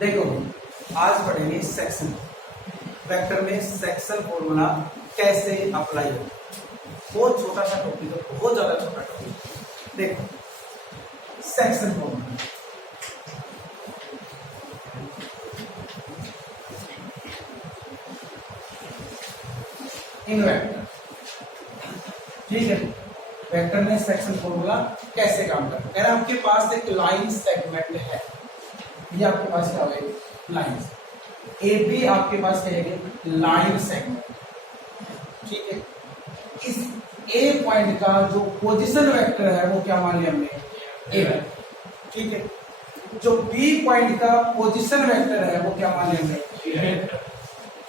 देखो आज पढ़ेंगे सेक्शन वेक्टर में सेक्शन फॉर्मूला कैसे अप्लाई हो। बहुत छोटा सा टॉपिक है, बहुत ज्यादा छोटा टॉपिक। देखो सेक्शन फॉर्मूला, इन वेक्टर, ठीक है। वेक्टर में सेक्शन फॉर्मूला कैसे काम करता है। कह रहा है आपके पास एक लाइन सेगमेंट है, ये आपके पास क्या होगा, लाइन ए बी आपके पास कहेंगे लाइन सेगमेंट, ठीक है। इस ए पॉइंट का जो पोजीशन वेक्टर है वो क्या मान लिया हमने, ए वेक्टर, ठीक है। जो बी पॉइंट का पोजीशन वेक्टर है वो क्या मान लिया हमने,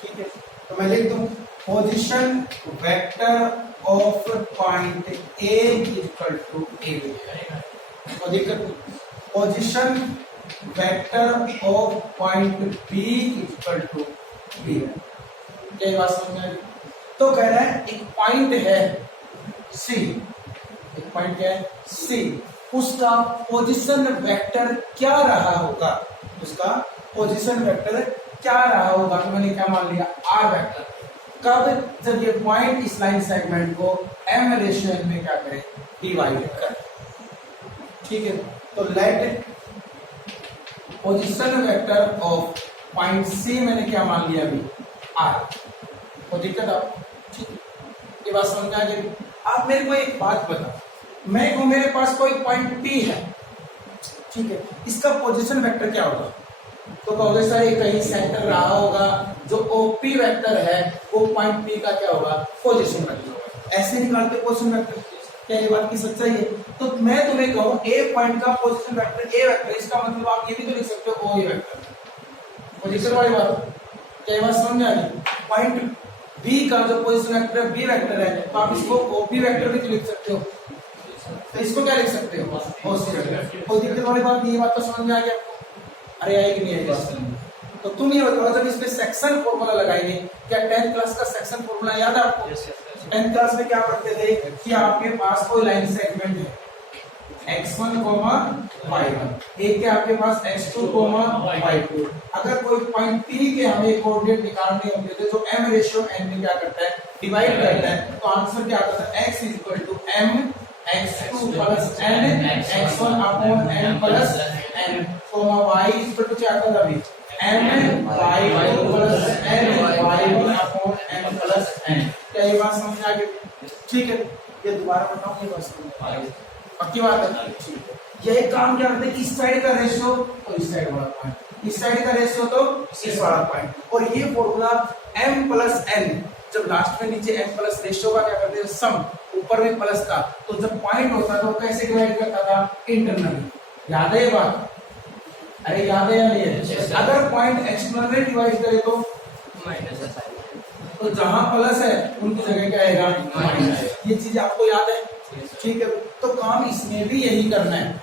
ठीक है। तो मैं लिख दूं position vector of point A equal to A B, और दिक्कत position vector of point B equal to B. क्या बात समझ में? तो कह रहा है एक पॉइंट है सी, एक पॉइंट क्या है सी, उसका पोजीशन वेक्टर क्या रहा होगा, उसका पोजीशन वेक्टर क्या रहा होगा। तो मैंने क्या मान लिया, आर वेक्टर। कब, जब ये पॉइंट इस लाइन सेगमेंट को एम रेशियो में क्या करे, डिवाइड करे, ठीक है। तो let position vector of point C मैंने क्या मान लिया अभी, आर। तो दिक्कत आप, ठीक है, ये बात समझ आ गई। आप मेरे को एक बात बताओ, मैं को मेरे पास कोई पॉइंट पी है, ठीक है, इसका पोजीशन वेक्टर क्या होगा। तो कहोगे सर ये कहीं सेंटर रहा होगा, जो ओपी वेक्टर है वो पॉइंट पी का क्या होगा, पोजीशन वेक्टर होगा। ऐसे निकालते पोजीशन वेक्टर, क्या ये बात की सच्चाई है। तो मैं तुम्हें कहूँ ए पॉइंट का पोजीशन वेक्टर ए वेक्टर, इसका मतलब आप ये भी तो लिख सकते हो ओ ए वेक्टर, पोजीशन वाली बात। क्या ये बात समझ आ गई। पॉइंट बी का जो पोजीशन वेक्टर बी वेक्टर है, तो आप इसको ओपी वेक्टर भी तो लिख सकते हो, तो इसको क्या लिख सकते हो, ओसी वेक्टर। कोई दिक्कत वाली बात नहीं, ये बात तो समझ में आ गया आपको। अरे आएगी नहीं आएगी। तो तुम ये बताओ जब इसमें सेक्शन फॉर्मूला लगाएंगे, क्या 10th क्लास का सेक्शन फॉर्मूला याद है आपको। 10th क्लास में क्या पढ़ते थे कि आपके पास कोई लाइन सेगमेंट है x1, y1, एक है आपके पास x2, y2। अगर कोई पॉइंट P के हमें कोऑर्डिनेट निकालने होते थे जो m रेशियो n में क्या करता है, डिवाइड करता है, तो आंसर क्या आता है, x equal to m x2 plus n x1 upon n plus n, y equal to क्या आता था अभी, m y2 plus n y1 upon n plus n। क्या ये बात समझ आ गई, ठीक है। ये दोबारा बताऊं, ये बात समझ आ गई, पक्की बात है, ठीक है। यही काम क्या करते हैं, इस साइड का रेशियो तो इस साइड वाला पॉइंट, इस साइड का रेशियो तो इस वाला पॉइंट, और ये फॉर्मूला m प्लस n, जब लास्ट में नीचे m प्लस रेशियो का क्या करते हैं सम, ऊपर में प्लस था, तो जब पॉइंट होता था वो कैसे डिवाइड करता था, इंटरनली। याद है ये बात, अरे याद है या नहीं है। अगर पॉइंट एक्सटर्नली डिवाइड करे तो माइनस, तो जहां प्लस है उनकी जगह क्या आएगा, माइनस। ये चीज आपको याद है, ठीक है। तो काम इसमें भी यही करना है,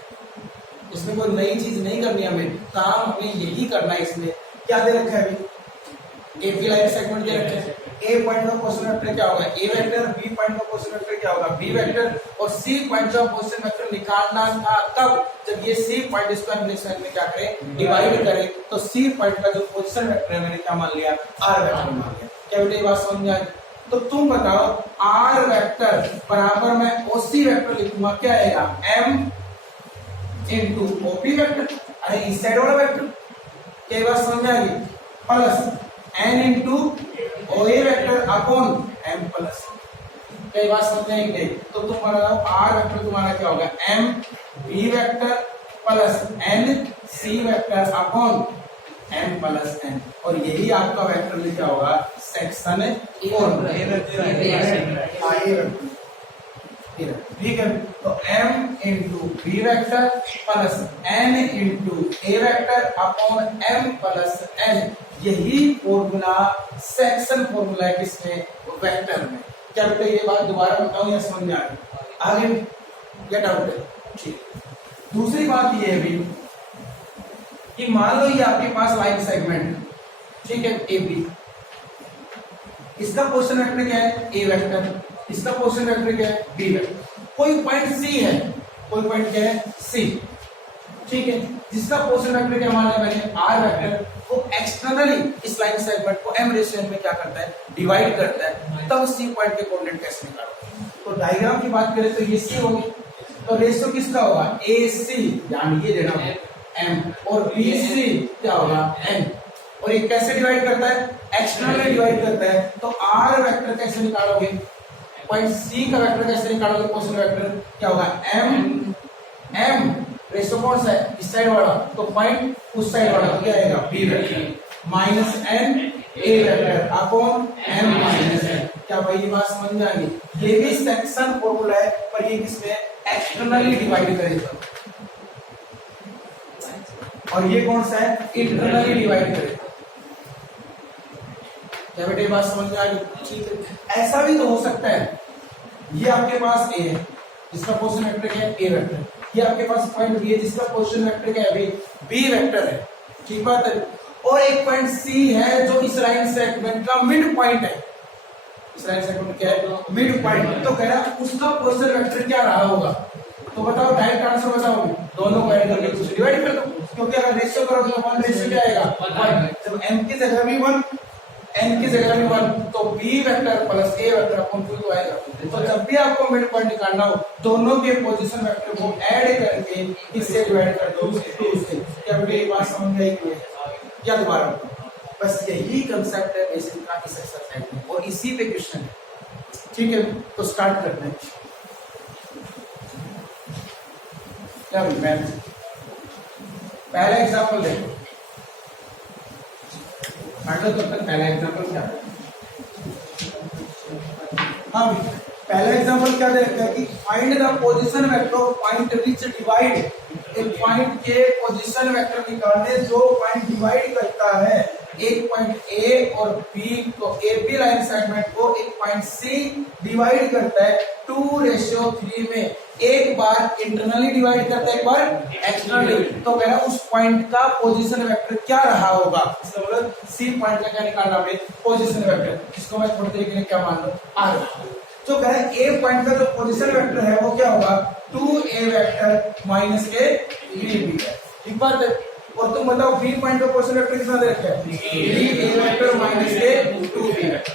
इसमें कोई नई चीज नहीं करनी है हमें, काम हमें यही करना है। इसमें क्या दे रखा है अभी, ए बी लाइन सेगमेंट दे रखे हैं। ए पॉइंट का पोजीशन वेक्टर क्या होगा, ए वेक्टर, बी पॉइंट का पोजीशन वेक्टर क्या होगा, बी वेक्टर, और सी पॉइंट का पोजीशन वेक्टर निकालना था तब जब ये सी पॉइंट इसको हम में क्या करें, डिवाइड करें, तो सी पॉइंट का जो पोजीशन वेक्टर है मैंने क्या मान लिया, आर वेक्टर मान लिया। क्या बेटा ये बात समझ में आई। तो तुम बताओ आर वेक्टर बराबर मैं ओसी वेक्टर लिखूंगा, क्या आएगा, m इंटू ओपी वेक्टर, अरे इस साइड वाला वेक्टर। क्या ये बात समझ में आएगी, प्लस n इंटू ओए वेक्टर अपॉन m प्लस। क्या ये बात समझ में आएगी। तो तुम बताओ आर वेक्टर तुम्हारा क्या होगा, m b vector plus n c vector upon m plus n, और यही आपका वेक्टर में क्या होगा, सेक्शन फॉर्मूला, ठीक है। तो m into b vector plus n into a vector upon m plus n, यही फॉर्मूला सेक्शन फॉर्मूला है किसमें, वेक्टर में। क्या बेटा ये बात दोबारा बताऊं या समझ में आ गई, आगे गेट आउट है, ठीक। दूसरी बात ये है भी कि मान लो ये आपके पास लाइन सेगमेंट, ठीक है, ए बी, इसका पोजीशन वेक्टर क्या है, ए वेक्टर, इसका पोजीशन वेक्टर क्या है, बी वेक्टर। कोई पॉइंट सी है, कोई पॉइंट क्या है, सी, ठीक है, जिसका पोजीशन वेक्टर क्या माना है मैंने आर वेक्टर, वो एक्सटर्नली इस लाइन सेगमेंट को m रेशियो में क्या करता है, डिवाइड करता है, तब सी पॉइंट के कोऑर्डिनेट कैसे निकालोगे। तो डायग्राम की बात करें तो ये सी होगी, तो रेशियो किसका होगा, ए सी, ध्यान ये देना m, और बी सी क्या होगा n, और ये कैसे डिवाइड करता है, एक्सटर्नली डिवाइड करता है। तो आर वेक्टर कैसे निकालोगे, पॉइंट सी का वेक्टर कैसे निकालोगे, पोजीशन वेक्टर क्या होगा, m रेशियो कौन सा है, इस साइड वाला, तो पॉइंट उस साइड वाला तो क्या आएगा, b vector minus n a vector upon m minus n। क्या भाई ये बात समझ में आ गई, ये भी सेक्शन फॉर्मूला है, पर ये किसमें एक्सटर्नली डिवाइड करेगा, और ये कौन सा है, इंटरनली डिवाइड करेगा। क्या बेटे बात समझ में आ गई, ठीक है। ऐसा भी तो हो सकता है, ये आपके पास ए है जिसका पोजीशन वेक्टर क्या है, ए वेक्टर, ये आपके पास पॉइंट बी है जिसका पोजीशन वेक्टर क्या है, बी वेक्टर है, ठीक बात है, और एक पॉइंट सी है जो इस लाइन सेगमेंट का मिड पॉइंट है, इस लाइन सेगमेंट क्या है, मिड पॉइंट। तो कह रहा है उसका पोजीशन वेक्टर क्या रहा होगा, तो बताओ डायरेक्ट आंसर बताओ, दोनों को ऐड करके कुछ डिवाइड कर दो, क्योंकि अगर रेशियो करोगे तो 1 रेशियो क्या आएगा, जब m की जगह भी 1 n की जगह भी 1, तो b vector plus a vector upon 2 आएगा। तो जब भी आपको मिड पॉइंट निकालना हो, दोनों के पोजीशन वेक्टर को ऐड करके इससे डिवाइड कर दो 2 से। क्या बेटे ये बात समझ में आई क्या दोबारा, बस यही कांसेप्ट है बेसिक का इस एक्सरसाइज में, और इसी पे क्वेश्चन है, ठीक है। तो स्टार्ट करते हैं, क्या मैं पहला एग्जांपल देखो, तब तक पहला एग्जांपल क्या है, हाँ पहला एग्जांपल क्या देखा कि find the position vector of point which divide, एक पॉइंट के पोजीशन वेक्टर निकालने जो पॉइंट डिवाइड करता है एक पॉइंट ए और बी को, ए बी लाइन सेगमेंट को एक पॉइंट सी डिवाइड करता है 2:3 में, एक बार इंटरनली डिवाइड करता है एक बार एक्सटर्नली। तो कह रहा है उस पॉइंट का पोजीशन वेक्टर क्या रहा होगा, इसका मतलब सी पॉइंट का क्या निकालना है, पोजीशन वेक्टर, जिसको मैं थोड़ी देर के लिए क्या मान लूं, आर। तो कह रहा है ए पॉइंट का जो पोजीशन वेक्टर है वो क्या होगा, 2a वेक्टर माइनस के 3b, ठीक बात है। और तुम बताओ बी पॉइंट का पोजीशन वेक्टर कितना दे रखा है, 3a वेक्टर माइनस के 2b वेक्टर।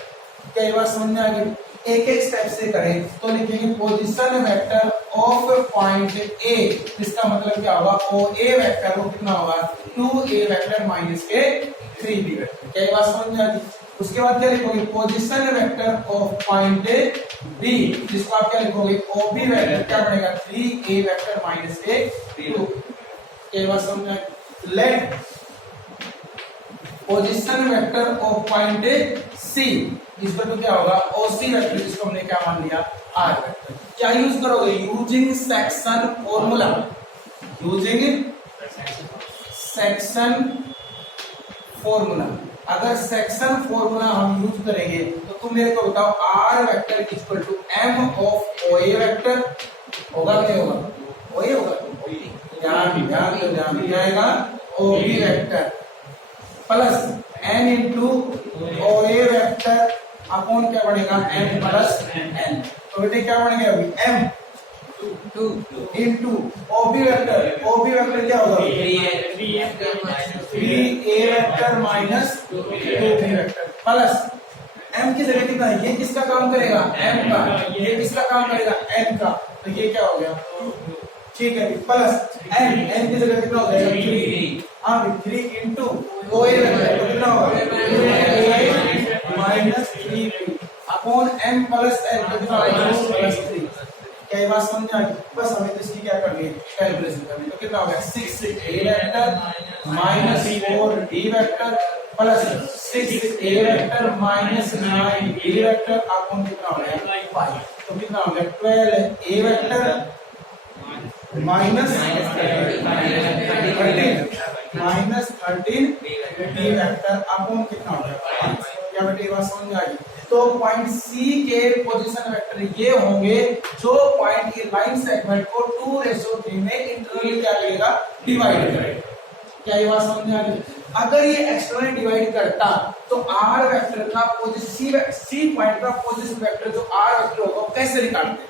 क्या ये बात समझ में आ गई, एक एक स्टेप से करें तो लिखेंगे पोजीशन वेक्टर ऑफ पॉइंट ए, इसका मतलब क्या होगा, ओ ए वेक्टर वो कितना होगा, 2a वेक्टर माइनस के 3b वेक्टर। क्या ये बात समझ में आ गई। उसके बाद क्या लिखोगे, position vector of point B, जिसको आप क्या लिखोगे, ओ बी वेक्टर क्या बनेगा, 3a वेक्टर माइनस के 2। क्या ये बात समझ में आ गई। Let position vector of point C, इस पर तो क्या होगा, ओसी वेक्टर, जिसको हमने क्या मान लिया, आर वेक्टर। क्या यूज करोगे, using section formula, using section formula. अगर सेक्शन फॉर्मूला हम यूज करेंगे तो तुम मेरे को बताओ, R vector equal to m of O A vector होगा, क्या होगा, ओ ए होगा, ध्यान आएगा, O B vector plus n into O A vector upon क्या बढ़ेगा, m प्लस n। तो बेटे क्या बढ़ गया अभी, m into O B vector क्या होगा, 3a vector minus 2b vector plus m की जगह कितना है, ये किसका काम करेगा, m का, ये किसका काम करेगा, n का, तो ये क्या हो गया, ठीक है, प्लस n की जगह कितना हो जाएगा, 3, हाँ 3 इंटू ओ ए वेक्टर कितना होगा, minus 3b upon m plus n कितना होगा, प्लस 3। क्या ये बात समझ आ गई। बस हमें तो इसकी क्या करनी है, कैलकुलेशन करनी है। तो कितना हो गया, 6a vector minus 4b vector plus 6a vector minus 9b vector upon कितना हो गया, 5। तो कितना हो गया, 12a vector minus 13b vector upon कितना हो गया, 5। क्या बेटे ये बात समझ आ गई। तो पॉइंट सी के पोजीशन वेक्टर ये होंगे जो पॉइंट के लाइन सेगमेंट को 2:3 में इंटरनली क्या करेगा, डिवाइड करेगा। क्या ये बात समझ में आ गई। अगर ये एक्सटर्नली डिवाइड करता तो आर वेक्टर का पोजीशन सी पॉइंट का पोजीशन वेक्टर जो आर वेक्टर होगा वो कैसे निकालते,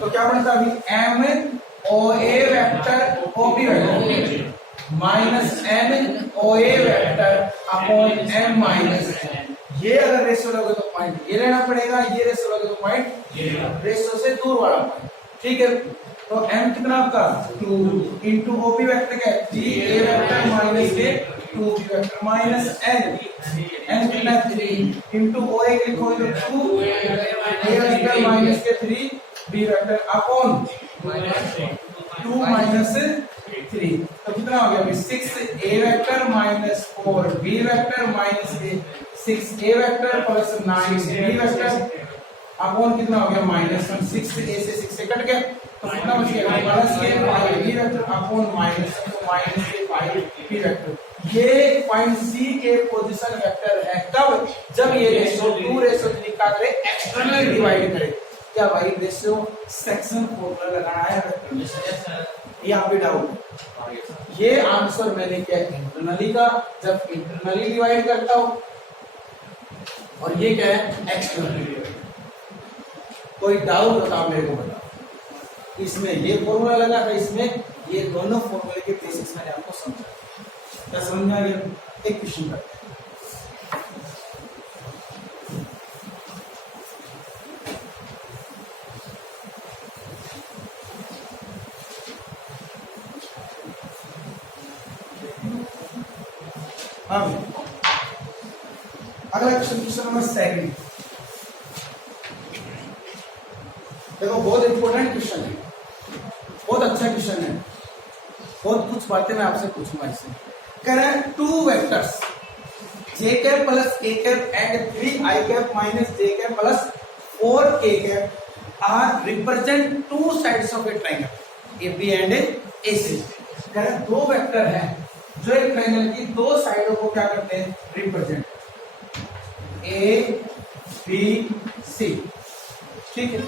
तो क्या बनता अभी m O A vector O B vector minus N O A vector upon M minus N. ये अगर रेशियो लोगे तो पॉइंट ये लेना पड़ेगा, ये रेशियो लोगे तो पॉइंट ये, रेशियो से दूर वाला पॉइंट। ठीक है, तो m कितना आपका 2 इंटू ओ बी वेक्टर क्या है 3 ए वेक्टर माइनस के 2 बी वेक्टर माइनस n कितना 3 इंटू ओ ए लिखो तो 2 ए वेक्टर माइनस के 3 बी वेक्टर अपॉन 2 माइनस 3। तो कितना हो गया 6 A vector minus 4 B vector minus 6 A vector plus 9 B vector upon कितना हो गया -1 6 ए से 6 से कट गया तो कितना बच गया प्लस के 5 बी वेक्टर अपॉन माइनस तो माइनस के 5 बी वेक्टर। ये पॉइंट सी के पोजीशन वेक्टर है कब, जब ये रेशियो 2:3 का करे एक्सटर्नली डिवाइड करे। क्या भाई रेशियो सेक्शन फॉर्मूला लगाना है वेक्टर में, यहाँ पे डाउट। ये आंसर मैंने किया इंटरनली का, जब इंटरनली डिवाइड करता हूं, और ये क्या है एक्सटर्नली। कोई डाउट बताओ मेरे को, बताओ। इसमें ये फॉर्मूला लगा था, इसमें ये दोनों फॉर्मूले के बेसिक्स मैंने आपको समझाया। क्या समझ में आ गया? एक क्वेश्चन करते हैं। अगला क्वेश्चन नंबर 2। देखो बहुत इंपॉर्टेंट क्वेश्चन है, बहुत अच्छा क्वेश्चन है, बहुत कुछ बातें मैं आपसे पूछूंगा इससे। कह रहा है 2 vectors J cap plus K cap and 3 I cap minus J cap plus 4 K cap are represent 2 sides of a triangle A B and A C. कह रहा है 2 वेक्टर है जो एक ट्रायंगल की 2 साइडों को क्या करते हैं रिप्रेजेंट, ए बी सी। ठीक है,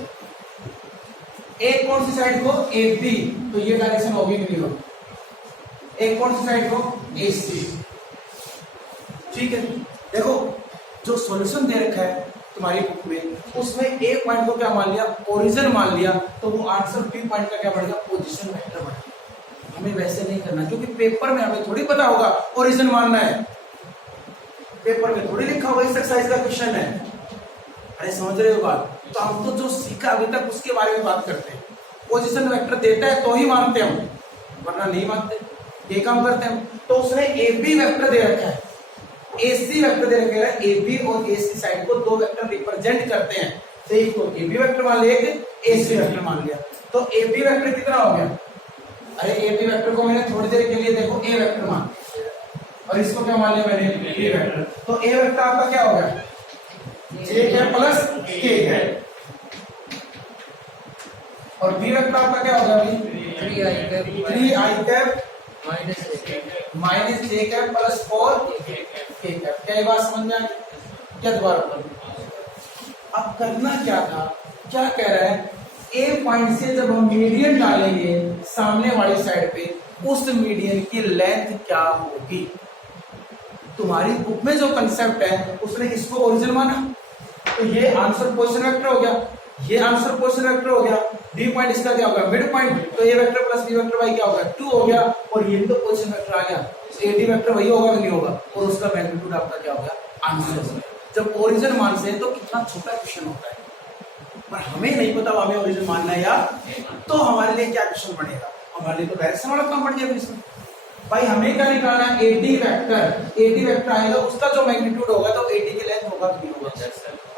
एक कौन सी साइड को ए बी, तो ये डायरेक्शन होगी कि नहीं होगी। एक कौन सी साइड को ए सी। ठीक है, देखो जो सॉल्यूशन दे रखा है तुम्हारी बुक में, उसमें ए पॉइंट को क्या मान लिया ओरिजिन मान लिया, तो वो आंसर बी पॉइंट का क्या बढ़ेगा पोजीशन वेक्टर बढ़ेगा। हमें वैसे नहीं करना, क्योंकि पेपर में हमें थोड़ी पता होगा ओरिजिन मानना है, पेपर में थोड़ी लिखा होगा इस एक्सरसाइज का क्वेश्चन है। अरे समझ रहे हो बात? तो हम तो जो सीखा अभी तक उसके बारे में बात करते हैं। पोजीशन वेक्टर देता है तो ही मानते हम, वरना नहीं मानते। ये काम करते हैं। तो उसने ए बी वेक्टर दे रखा है, ए सी वेक्टर दे रखा है, ए बी और ए सी साइड को 2 वेक्टर रिप्रेजेंट करते हैं। तो एक तो ए बी वेक्टर मान लिया, एक ए सी वेक्टर मान लिया। तो ए बी वेक्टर कितना हो गया? अरे ए बी वेक्टर को मैंने थोड़ी देर के लिए देखो ए वेक्टर मान, और इसको क्या मान लिया मैंने बी वेक्टर। तो ए वेक्टर आपका क्या हो गया जे कैप प्लस के कैप, और बी वेक्टर आपका क्या होगा अभी 3 I cap minus J cap plus 4 K cap. क्या ये बात समझ में आ गई? क्या दोबारा अब करना क्या था, क्या कह रहा है ए पॉइंट से जब हम मीडियन डालेंगे सामने वाली साइड पे, उस मीडियन की लेंथ क्या होगी। तुम्हारी बुक में जो कंसेप्ट है उसने इसको ओरिजिन माना, तो ये आंसर पोजीशन वेक्टर हो गया, ये आंसर पोजीशन वेक्टर हो गया। डी पॉइंट इसका क्या होगा मिड पॉइंट, तो A vector plus B vector by क्या होगा 2 हो गया, और ये भी तो पोजीशन वेक्टर आ गया। तो ए डी वेक्टर वही होगा कि नहीं होगा, और उसका मैग्नीट्यूड आपका क्या होगा आंसर। जब ओरिजिन मान से तो कितना छोटा क्वेश्चन होता है, पर हमें नहीं पता हमें ओरिजिन मानना है या, तो हमारे लिए क्या क्वेश्चन बनेगा, हमारे लिए तो डायरेक्शन वाला काम पड़ जाएगा इसमें। भाई हमें क्या निकालना है एडी वेक्टर आएगा, उसका जो मैग्नीट्यूड होगा तो एडी की लेंथ होगा कि नहीं होगा।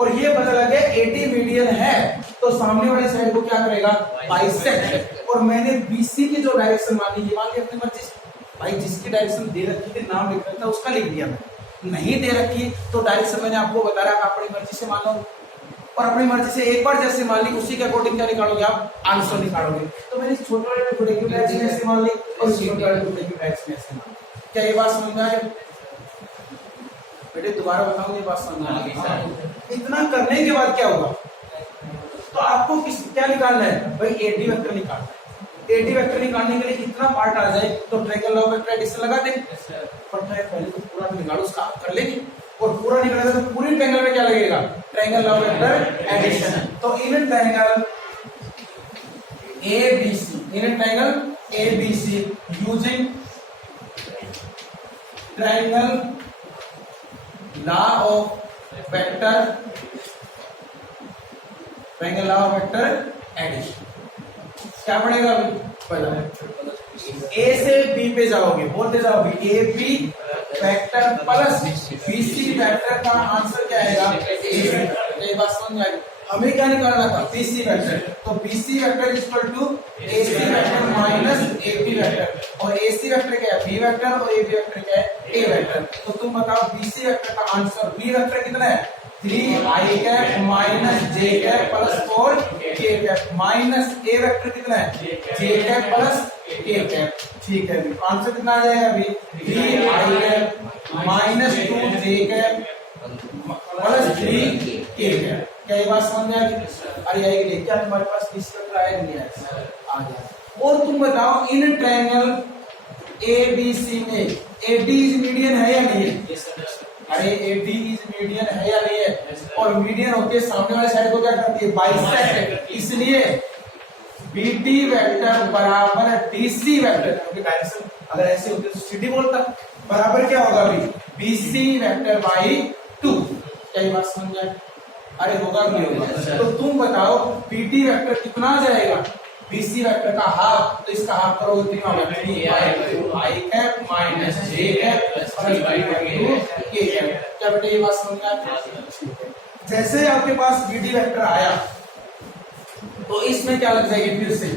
और ये पता लगे एडी मीडियन है तो सामने वाली साइड को क्या करेगा बाइसेक्ट। और मैंने बीसी की जो डायरेक्शन मानी ये मान ली अपनी मर्जी से। भाई जिसकी डायरेक्शन दे रखी थी नाम लिख रखा था उसका लिख दिया मैं, नहीं दे रखी तो डायरेक्शन मैंने आपको बता रहा आप अपनी मर्जी से मान लो, और अपनी मर्जी से एक बार जैसे मान ली उसी के अकॉर्डिंग क्या निकालोगे आप आंसर निकालोगे। तो मैंने छोटे वाले टुकड़े की डायरेक्शन ऐसे मान ली और छोटे वाले टुकड़े की डायरेक्शन ऐसे मान ली। क्या ये बात समझ में आ गई बेटे? दोबारा बताऊं ये बात समझ में आ गई? इतना करने के बाद क्या होगा, तो आपको क्या निकालना है भाई एडी वेक्टर निकालना है। एडी वेक्टर निकालने के लिए इतना पार्ट आ जाए तो ट्रायंगल लॉ वेक्टर एडिशन लगा दे, पर पहले तो पूरा निकालो, उसका आप कर लेंगे, और पूरा निकालेगा तो पूरी ट्रायंगल में क्या लगेगा ट्रायंगल लॉ वेक्टर एडिशन। तो in triangle A B C in a triangle ABC using triangle law of vector triangle law of vector addition. क्या पड़ेगा अभी पहला ए से बी पे जाओगे, बोलते जाओगे A B vector plus BC vector का आंसर क्या आएगा ए। बात समझ आई? हमें क्या निकालना था बीसी वेक्टर, तो B C vector equal to A C vector minus A B vector, और एसी वेक्टर क्या है बी वेक्टर और एबी वेक्टर क्या है ए वेक्टर। तो तुम बताओ बीसी वेक्टर का आंसर बी वेक्टर कितना है 3i cap minus J cap plus 4k cap minus A vector कितना है J cap plus k cap. ठीक है, आंसर कितना आ जाएगा अभी 3i cap minus 2j cap plus 3k cap. क्या ये बात समझ में आ गई? अरे आएगी क्या तुम्हारे पास बीसी वेक्टर आया नहीं है? आ गया। और तुम बताओ इन ट्रायंगल ABC में AD इज मीडियन है या नहीं है? अरे AD इज मीडियन है या नहीं है? और मीडियन होते सामने वाले साइड को क्या करती है बाइसेक्ट, इसलिए BD वेक्टर बराबर DC वेक्टर, क्योंकि डायरेक्शन अगर ऐसे होते तो CD बोलता, बराबर क्या होगा अभी BC वेक्टर बाई 2। क्या ये बात समझ जाए? अरे होगा नहीं होगा? तो तुम बताओ BD वेक्टर कितना आ जाएगा BC वेक्टर का हाफ, तो इसका हाफ करोगे कितना होगा 3i cap minus j cap plus 3/2k cap. क्या बेटा ये बात समझ में आती है? जैसे आपके पास BD वेक्टर आया तो इसमें क्या लग जाएगी फिर से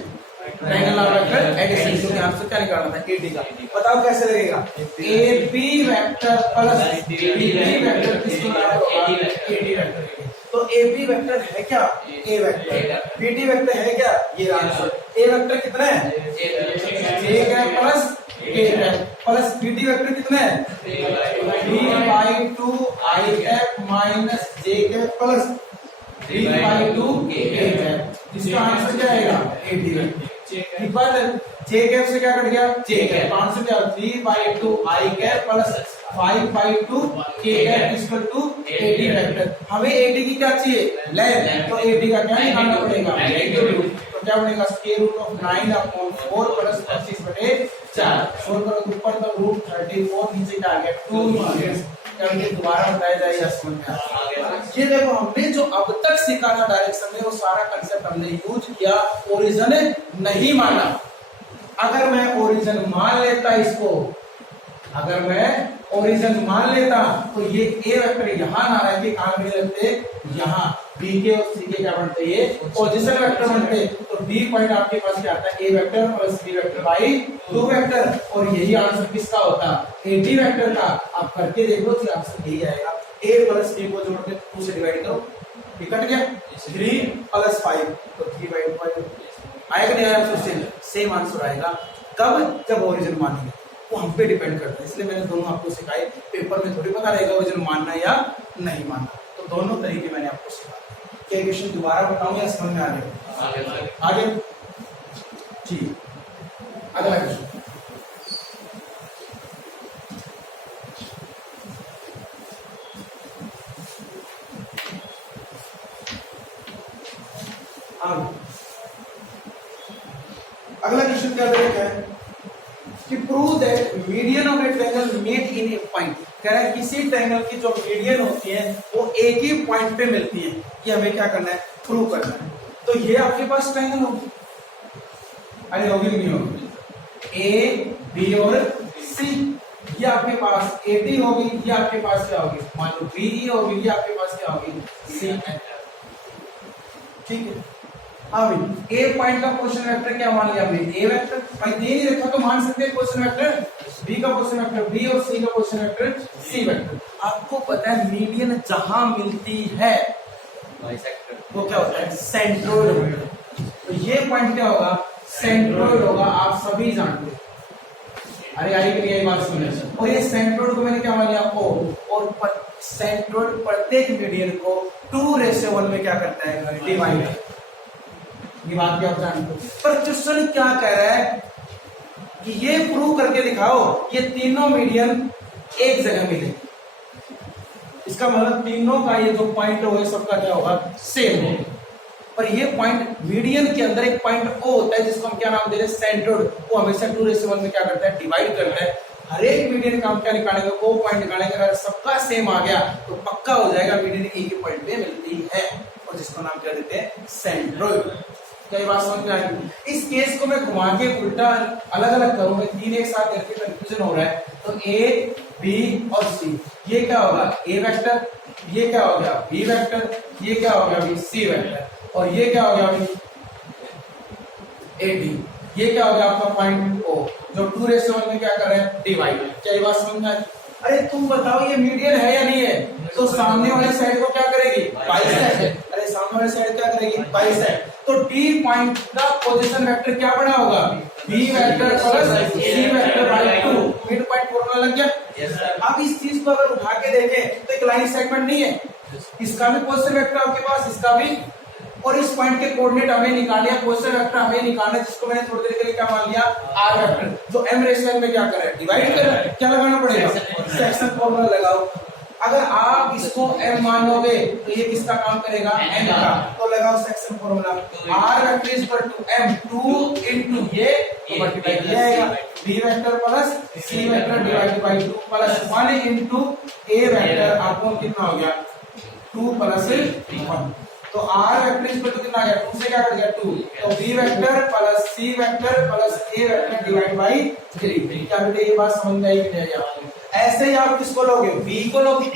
ट्रायंगल लॉ वेक्टर एडिशन, क्योंकि आपसे क्या निकालना था AD का। बताओ कैसे लगेगा AB vector plus BD vector किसके बराबर होगा AD वेक्टर। तो AB वेक्टर है क्या A वेक्टर, BD वेक्टर है क्या ये आंसर। A वेक्टर कितना है J cap plus K cap plus BD vector कितना है 3/2i cap minus J cap plus 3/2k cap. इसका आंसर क्या आएगा AD वेक्टर। ठीक बात है, J कैप से क्या कट गया J कैप, आंसर क्या 3/2i cap plus 5/2k cap equal to AD vector. हमें AD की क्या चाहिए लेंथ, तो AD का क्या निकालना पड़ेगा तो क्या बनेगा square root of 9/4 plus 25/4। Solve करो तो ऊपर तक रूट 34, नीचे क्या आ गया 2 करके दोबारा बताया जाएगा समझ में आ गया। ये देखो हमने जो अब तक सीखा था डायरेक्शन में वो सारा कंसेप्ट हमने यूज किया, ओरिजिन नहीं माना। अगर मैं ओरिजिन मान लेता इसको, अगर मैं ओरिजिन मान लेता तो ये ए वेक्टर यहाँ ना रह के कहां मिल लगते यहाँ BK और CK क्या बनते ये पोजीशन वेक्टर बनते। तो D पॉइंट आपके पास क्या आता है A vector plus B vector by 2 vector, और यही आंसर किसका होता AD वेक्टर का। आप करके देख लो फिर आंसर यही आएगा। A प्लस B को जोड़ के 2 से डिवाइड करो, कट गया 3 प्लस 5 तो 3/5 आएगा नहीं आएगा? सेम आंसर आएगा। कब? जब ओरिजिन मानेंगे, वो हम पे डिपेंड करता है। इसलिए मैंने दोनों आपको सिखाए, पेपर में थोड़ी पता रहेगा ओरिजिन मानना या नहीं मानना, तो दोनों तरीके मैंने आपको सिखाया। क्या क्वेश्चन दोबारा बताऊं या समझ में आ गया? आगे ठीक, अगला क्वेश्चन अगला क्वेश्चन क्या है कि prove that median of a triangle met in a point. कह रहा है किसी ट्रायंगल की जो मीडियन होती है वो एक ही पॉइंट पे मिलती है, ये हमें क्या करना है प्रूव करना है। तो ये आपके पास ट्रायंगल होगी, अरे होगी नहीं होगी A B और C, ये आपके पास AD होगी, ये आपके पास क्या होगी मान लो BE होगी, ये आपके पास क्या होगी CN। ठीक है, हाँ भाई ए पॉइंट का पोजीशन वेक्टर क्या मान लिया हमने ए वेक्टर, भाई दे नहीं रखा तो मान सकते हैं पोजीशन वेक्टर बी का पोजीशन वेक्टर बी और सी का पोजीशन वेक्टर सी वेक्टर। आपको पता है मीडियन जहां मिलती है वो क्या होता है सेंट्रोइड होता है। तो ये पॉइंट क्या होगा सेंट्रोइड होगा, आप सभी जानते हैं। अरे आई कि नहीं बात सुनिए। और ये सेंट्रोइड को मैंने क्या मान लिया ओ, और सेंट्रोइड प्रत्येक मीडियन को 2:1 में क्या करता है डिवाइड। ये बात भी आप जानते हो। पर क्वेश्चन क्या कह रहा है कि ये प्रूव करके दिखाओ ये तीनों मीडियन एक जगह मिले। इसका मतलब तीनों का ये जो पॉइंट हो सबका क्या होगा सेम होगा। और ये पॉइंट मीडियन के अंदर एक पॉइंट ओ होता है जिसको हम क्या नाम दे रहे हैं, सेंट्रोइड। वो हमेशा 2:1 में क्या करता है, डिवाइड करता है। हर एक मीडियन का हम क्या निकालेंगे, ओ पॉइंट निकालेंगे। अगर सबका सेम आ गया तो पक्का हो जाएगा मीडियन एक ही पॉइंट पे मिलती है, और जिसको नाम क्या देते हैं, सेंट्रोइड। क्या ये बात समझ में आएगी? इस केस को मैं घुमा के उल्टा अलग अलग करूंगा, तीन एक साथ करके कंफ्यूजन हो रहा है। तो ए, बी और सी, ये क्या होगा, ए वेक्टर, ये क्या हो गया, बी वेक्टर, ये क्या हो गया, सी वेक्टर, और ये क्या हो गया, ए डी। ये क्या हो गया आपका पॉइंट ओ, जो 2:1 में क्या कर रहे हैं, डिवाइड। क्या ये बात समझ में आई? अरे तुम बताओ ये मीडियन है या नहीं है? तो सामने वाली साइड को क्या करेगी, बाइसेक्ट। अरे सामने वाली साइड क्या करेगी, बाइसेक्ट। तो डी पॉइंट का पोजीशन वेक्टर क्या बना होगा, B vector plus C vector by 2। Mid point formula लग गया। अब इस चीज को अगर उठा के देखें तो एक लाइन सेगमेंट नहीं है, इसका भी पोजीशन वेक्टर आपके पास, इसका भी, और इस पॉइंट के कोऑर्डिनेट हमें निकालिया, पोजीशन वेक्टर हमें निकालना है, जिसको मैंने थोड़ी देर के लिए क्या मान लिया, आर वेक्टर, जो एम रेशियो में क्या कर रहा है, डिवाइड कर रहा है। क्या लगाना पड़ेगा, सेक्शन फॉर्मूला लगाओ। अगर आप इसको m मान लोगे तो ये किसका काम करेगा, n का, तो लगाओ section formula, r vector is equal to m 2 into ये मल्टीप्लाई किया जाएगा, b vector plus c vector divide by 2 plus 1 into a vector, आपको कितना हो गया, 2 प्लस 1। तो r vector is equal to कितना आ गया, 2 से क्या कट गया 2, तो b vector plus c vector plus a vector divide by 3। क्या बेटे ये बात समझ में आई कि नहीं आपको? ऐसे ही आप किसको लोगे, b को लोगे,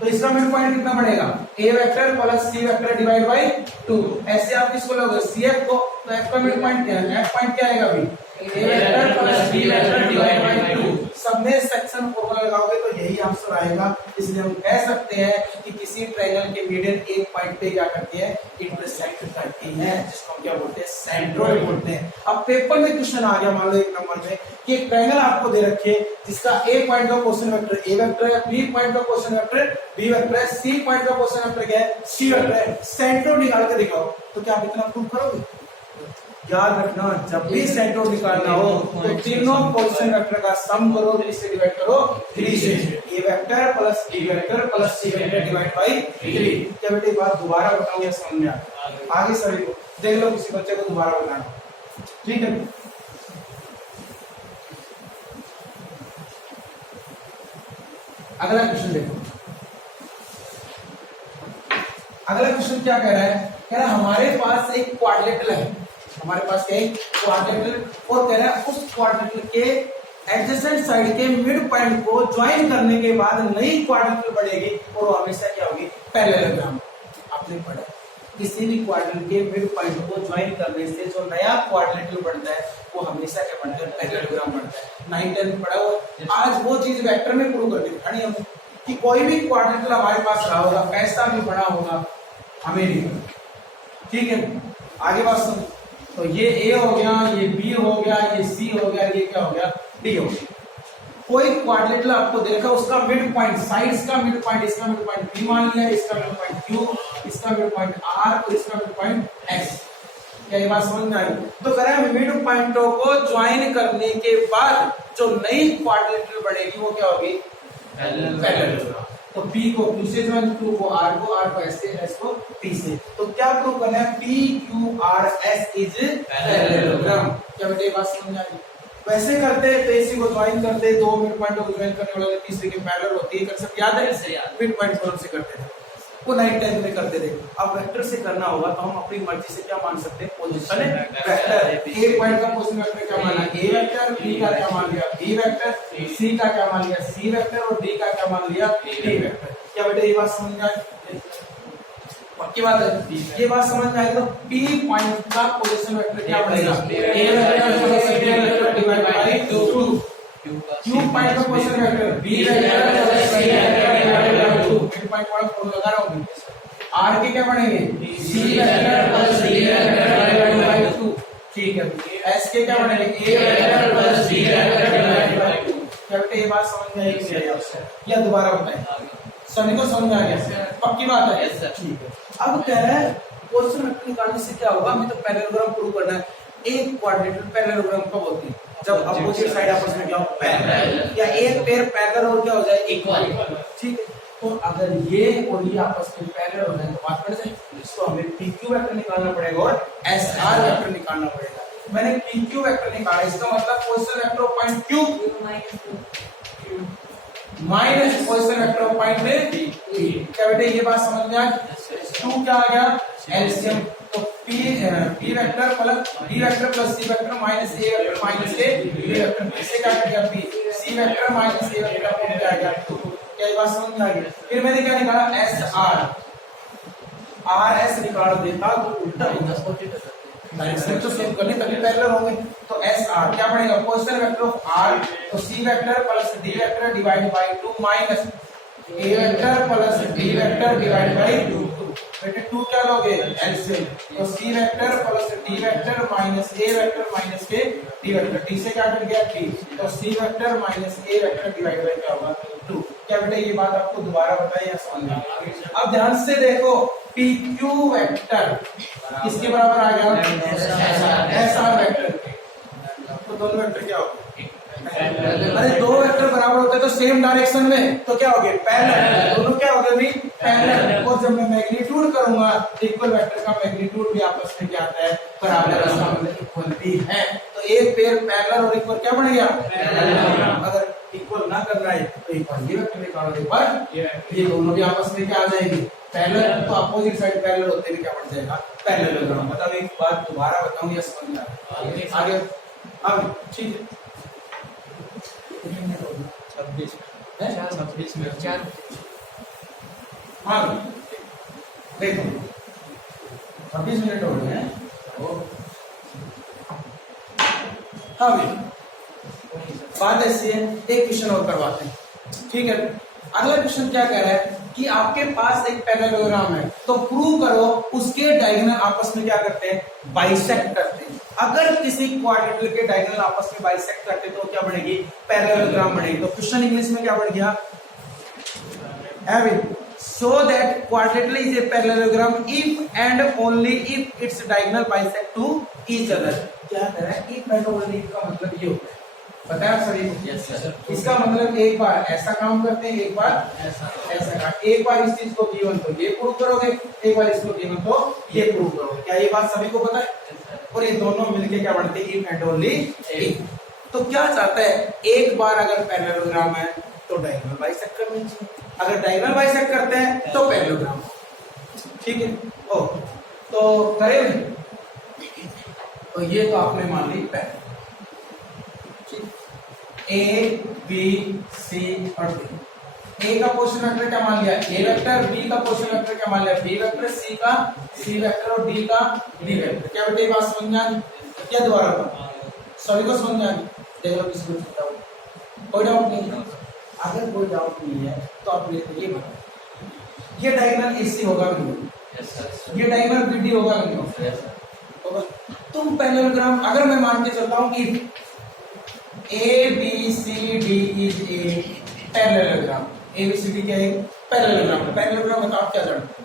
तो इसका मिड पॉइंट कितना पड़ेगा, a vector plus c vector divide by 2। ऐसे आप किसको लोगे, cf को, तो f का मिड पॉइंट क्या है, f पॉइंट क्या आएगा अभी, a vector plus b vector divide by 2। सब में सेक्शन फॉर्मूला लगाओगे तो यही आंसर आएगा। इसलिए हम कह सकते हैं कि किसी ट्रायंगल के मीडियन एक पॉइंट पे क्या करती है, इंटरसेक्ट करती है, जिसको हम क्या बोलते हैं, सेंट्रोइड बोलते हैं। अब पेपर में क्वेश्चन आ गया, मान लो 1 नंबर में कि एक ट्रायंगल आपको दे रखी है जिसका ए पॉइंट का पोजीशन वेक्टर ए वेक्टर है, बी पॉइंट का पोजीशन वेक्टर बी वेक्टर है, सी पॉइंट का पोजीशन वेक्टर क्या है, सी वेक्टर है, सेंट्रोइड निकाल के दिखाओ, तो क्या आप इतना प्रूव करोगे? याद रखना, जब भी सेंट्रोइड निकालना हो तो तीनों पोजीशन वेक्टर का सम करो, 3 से डिवाइड करो, 3 से, A vector plus B vector plus C vector divide by 3। क्या बेटे बात दोबारा बताऊं या समझ में आगे सभी को देख लो, किसी बच्चे को दोबारा बताना, ठीक है? अगला क्वेश्चन देखो, अगला क्वेश्चन क्या कह रहा है, कह रहा है हमारे पास एक क्वाड्रिलेटरल है, हमारे पास क्या है, क्वाड्रिलेटरल, और कह रहा है उस क्वाड्रिलेटरल के एडजेसेंट साइड के मिड पॉइंट को ज्वाइन करने के बाद नई क्वाड्रिलेटरल बढ़ेगी, और वो हमेशा क्या होगी, पैरेललोग्राम। आपने पढ़ा किसी भी क्वाड्रिलेटरल के मिड पॉइंट को ज्वाइन करने से जो नया क्वाड्रिलेटरल बनता है वो हमेशा क्या बनता है, पैरेललोग्राम बनता है। 9-10 पढ़ा हुआ, आज वो चीज वेक्टर में प्रूव कर दिखानी है कि कोई भी क्वाड्रिलेटरल हमारे पास रहा होगा, कैसा भी बना होगा, हमें नहीं पता, ठीक है? आगे बात सुन, तो ये A हो गया, ये B हो गया, ये C हो गया, ये क्या हो गया, D हो गया। कोई क्वाड्रिलेटरल आपको देखा, उसका मिड पॉइंट, साइड्स का मिड पॉइंट, इसका मिड पॉइंट B मान लिया, इसका मिड पॉइंट Q, इसका मिड पॉइंट R और इसका मिड पॉइंट S। क्या ये बात समझ में आई? तो कह रहा है मिड पॉइंटों को ज्वाइन करने के बाद जो नई क्वाड्रिलेटरल बढ़ेगी वो क्या होगी, पैरेललोग्राम। तो P को Q से ज्वाइन, Q को R को S से, S को T से। तो क्या प्रूव करना है, P Q R S is parallelogram. क्या बेटे बात समझ में आई? वैसे करते हैं तो इसी को ज्वाइन करते हैं, दो मिड पॉइंट को ज्वाइन करने वाले तीसरे के पैरेलल होती है, कंसेप्ट याद है? मिड पॉइंट फॉर्म से करते थे, वो 9-10 में करते थे। अब वेक्टर से करना होगा तो हम अपनी मर्जी से क्या मान सकते हैं, पोजीशन वेक्टर। ए पॉइंट का पोजीशन वेक्टर क्या माना, ए वेक्टर, बी का क्या मान लिया, बी वेक्टर, सी का क्या मान लिया, सी वेक्टर, और डी का क्या मान लिया, डी वेक्टर। क्या बेटे ये बात समझ में आई? पक्की बात है, ये बात समझ में आई? तो P पॉइंट का पोजीशन वेक्टर क्या बनेगा, A vector plus C vector divide by 2। Q point का position vector B vector plus C vector divide by 2। Mid point वाला फॉर्मूला लगा रहा हूं। R के क्या बनेंगे, C vector plus D vector divide by 2, ठीक है? S के क्या बनेंगे, A vector plus D vector divide by 2। क्या बेटे ये बात समझ में आई कि नहीं आपसे, या दोबारा बताएं? सभी को समझ में आ गया? पक्की बात है, ठीक है? अब कह रहा है पोजीशन वेक्टर निकालने से क्या होगा, हमें तो पैरेललोग्राम प्रूव करना है। एक क्वाड्रिलेटरल पैरेललोग्राम कब होती है, जब अपोजिट साइड आपस में क्या हो, पैरेलल, या एक पेयर पैरेलल और क्या हो जाए, इक्वल, ठीक है? तो अगर ये और ये आपस में पैरेलल हो जाए तो बात कर जाए, तो हमें PQ वेक्टर निकालना पड़ेगा और SR वेक्टर निकालना पड़ेगा। मैंने PQ वेक्टर निकाला, इसका मतलब position vector of point Q minus position vector of point P। क्या बेटे ये बात समझ में आ गई? 2 क्या आ गया? एलसीएम। तो P vector plus D vector plus C vector minus A vector minus A B vector, इससे क्या कर दिया? P C vector minus A vector का क्या आ गया? 2। क्या ये बात समझ में आ गई? फिर मैंने क्या निकाला? SR RS निकाल देता तो उल्टा होगा, डायरेक्शन तो सेम करनी तभी पैरेलल होंगे। तो SR क्या बनेगा? पोजीशन वेक्टर ऑफ R, तो C vector plus D vector divide by 2 minus A vector plus D vector divide by 2। बेटे 2 क्या लोगे? एलसीएम। तो C vector plus D vector minus A vector minus के D वेक्टर, D से क्या cut गया? D। तो C vector minus A vector divide bye क्या होगा? 2। क्या बेटे ये बात आपको दोबारा बताइए या समझ में? अब ध्यान से देखो, PQ वेक्टर किसके बराबर आ गया? SR vector. तो दोनों वेक्टर क्या हो गए? अरे दो वेक्टर बराबर होते तो सेम डायरेक्शन में, तो क्या हो गए? पैरेलल। दोनों क्या हो गए भाई? पैरेलल। और जब मैं मैग्नीट्यूड करूंगा इक्वल वेक्टर का मैग्नीट्यूड भी आपस में क्या आता है? बराबर। इसका मतलब इक्वल भी है, तो एक पेयर पैरेलल और इक्वल क्या बन गया? अगर इक्वल ना करना है तो एक बार ये वेक्टर निकालो, एक बार ये दोनों भी आपस में क्या आ जाएंगे? पैरेलल। तो अपोजिट साइड पैरेलल होते हुए क्या बन जाएगा? पैरेललोग्राम। मतलब एक बात दोबारा बताऊं या समझ में आगे? अब ठीक है, 26 में 4। हाँ देखो 26 मिनट हो गए हैं। हाँ भाई बात ऐसी है, एक क्वेश्चन और करवाते हैं, ठीक है? अगला क्वेश्चन क्या कह रहा है कि आपके पास एक पैरेललोग्राम है, तो प्रूव करो उसके डायगोनल आपस में क्या करते हैं? बाइसेक्ट करते हैं। अगर किसी क्वाड्रेटिल के डायगोनल आपस में बाइसेक्ट करते हैं तो क्या बनेगी? पैरेललोग्राम बनेगी। तो क्वेश्चन इंग्लिश में क्या बढ़ गया? So that quadrilateral is a parallelogram if and only if its diagonal bisect to each other। क्या कह रहा है? if and only का मतलब ये होता है, पता है आप सभी को? yes, इसका मतलब एक बार ऐसा काम करते हैं, एक बार ऐसा काम। एक बार इस चीज को गिवन तो ये प्रूव करोगे, एक बार इसको गिवन तो ये प्रूव करोगे। क्या ये बात सभी को पता है? और ये दोनों मिलके क्या बनते हैं? if and only if। तो क्या चाहता है? एक बार अगर पैरेललोग्राम है तो डायगोनल बाइसेक्ट करनी चाहिए, अगर डायगोनल बाइसेक्ट करते हैं तो पैरेललोग्राम, ठीक है? ओ तो करें, तो ये तो आपने मान ली पैरेलल। A B C और D। A का पोजीशन वेक्टर क्या मान लिया? A vector. B का पोजीशन वेक्टर क्या मान लिया? B vector. C का C वेक्टर और D का D वेक्टर। क्या बेटे बात समझ में आ गई? क्या दोबारा सभी को समझ में आ गई? देख लो किसी को डाउट, कोई डाउट नहीं है? अगर कोई डाउट नहीं है तो आप ये बताओ, ये डायगोनल AC होगा कि नहीं? ये डायगोनल BD होगा कि नहीं? तुम पैरेललोग्राम अगर मैं मान के चलता हूं कि ABCD is a parallelogram, ABCD क्या है? पैरेललोग्राम। पैरेललोग्राम बताओ क्या जानते हो?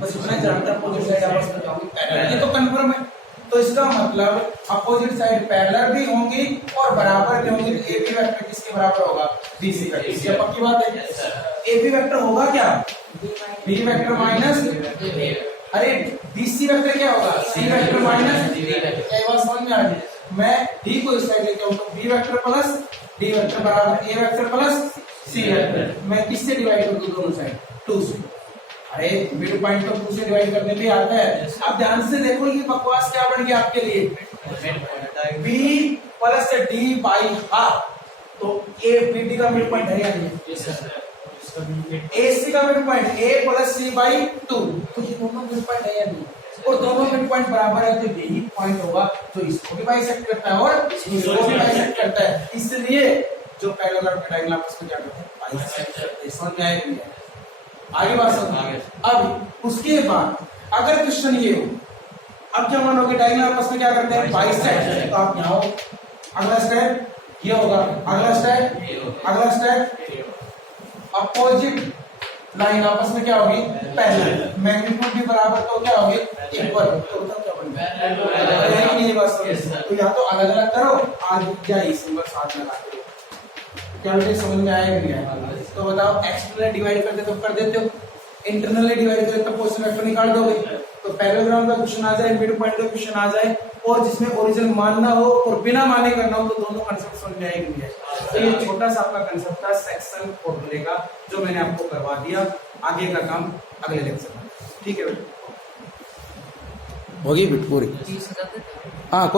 बस इतना जानता है, अपोजिट साइड आपस में होंगी पैरेलल, ये तो कंफर्म है। तो इसका मतलब अपोजिट साइड पैरेलल भी होंगी और बराबर भी होंगी। तो AB वेक्टर किसके बराबर होगा? BC का। इसकी पक्की बात है। AB वेक्टर होगा क्या? B वेक्टर माइनस, अरे BC वेक्टर क्या होगा? C vector minus D vector. क्या बात समझ में आ रही है? मैं D को इस साइड लेके आऊं तो B vector plus D vector बराबर A vector plus C vector. मैं किससे डिवाइड कर दूं? दोनों साइड 2 से। अरे मिड पॉइंट तो 2 से डिवाइड करने भी आता है। अब ध्यान से देखो ये बकवास क्या बन गया आपके लिए? B plus D by half. तो A BD का मिड पॉइंट है या नहीं? AC का mid point A plus C by 2। तो ये दोनों मिड पॉइंट है या नहीं? और दोनों मिड पॉइंट बराबर है तो यही पॉइंट होगा, तो इसको भी बाइसेक्ट करता है और इसको भी बाइसेक्ट करता है। इसलिए जो पैरेललोग्राम के डायगोनल आपस में क्या करते हैं? बाइसेक्ट करते हैं। समझ में आएगा? आगे बात समझ। अब उसके बाद अगर क्वेश्चन ये हो, अब क्या मानोगे? डायगोनल आपस में क्या करते हैं? बाइसेक्ट। तो आप यहाँ हो, अगला स्टेप ये होगा, अगला स्टेप, अगला स्टेप अपोजिट लाइन आपस में क्या होगी? पैरेलल। मैग्नीट्यूड भी बराबर तो क्या होगी? इक्वल। तो क्या बनेगा? ये बात समझ। तो या तो अलग अलग करो, आज या इस नंबर साथ में लाते हो। क्या बेटे समझ में आया कि नहीं आया? तो बताओ एक्सटर्नल डिवाइड करते तो कर देते हो, इंटरनली डिवाइड करते तो क्वेश्चन वेक्टर निकाल दोगे। तो पैरेललोग्राम का क्वेश्चन आ जाए, मिड पॉइंट का क्वेश्चन आ जाए और जिसमें ओरिजिन मानना हो और बिना माने करना हो तो दोनों कंसेप्ट समझ में आए कि नहीं आए? तो ये छोटा सा आपका कंसेप्ट था सेक्शन फॉर्मूले का जो मैंने आपको करवा दिया। आगे का काम अगले लेक्चर में, ठीक है बेटा? होगी बिट पूरी? हाँ।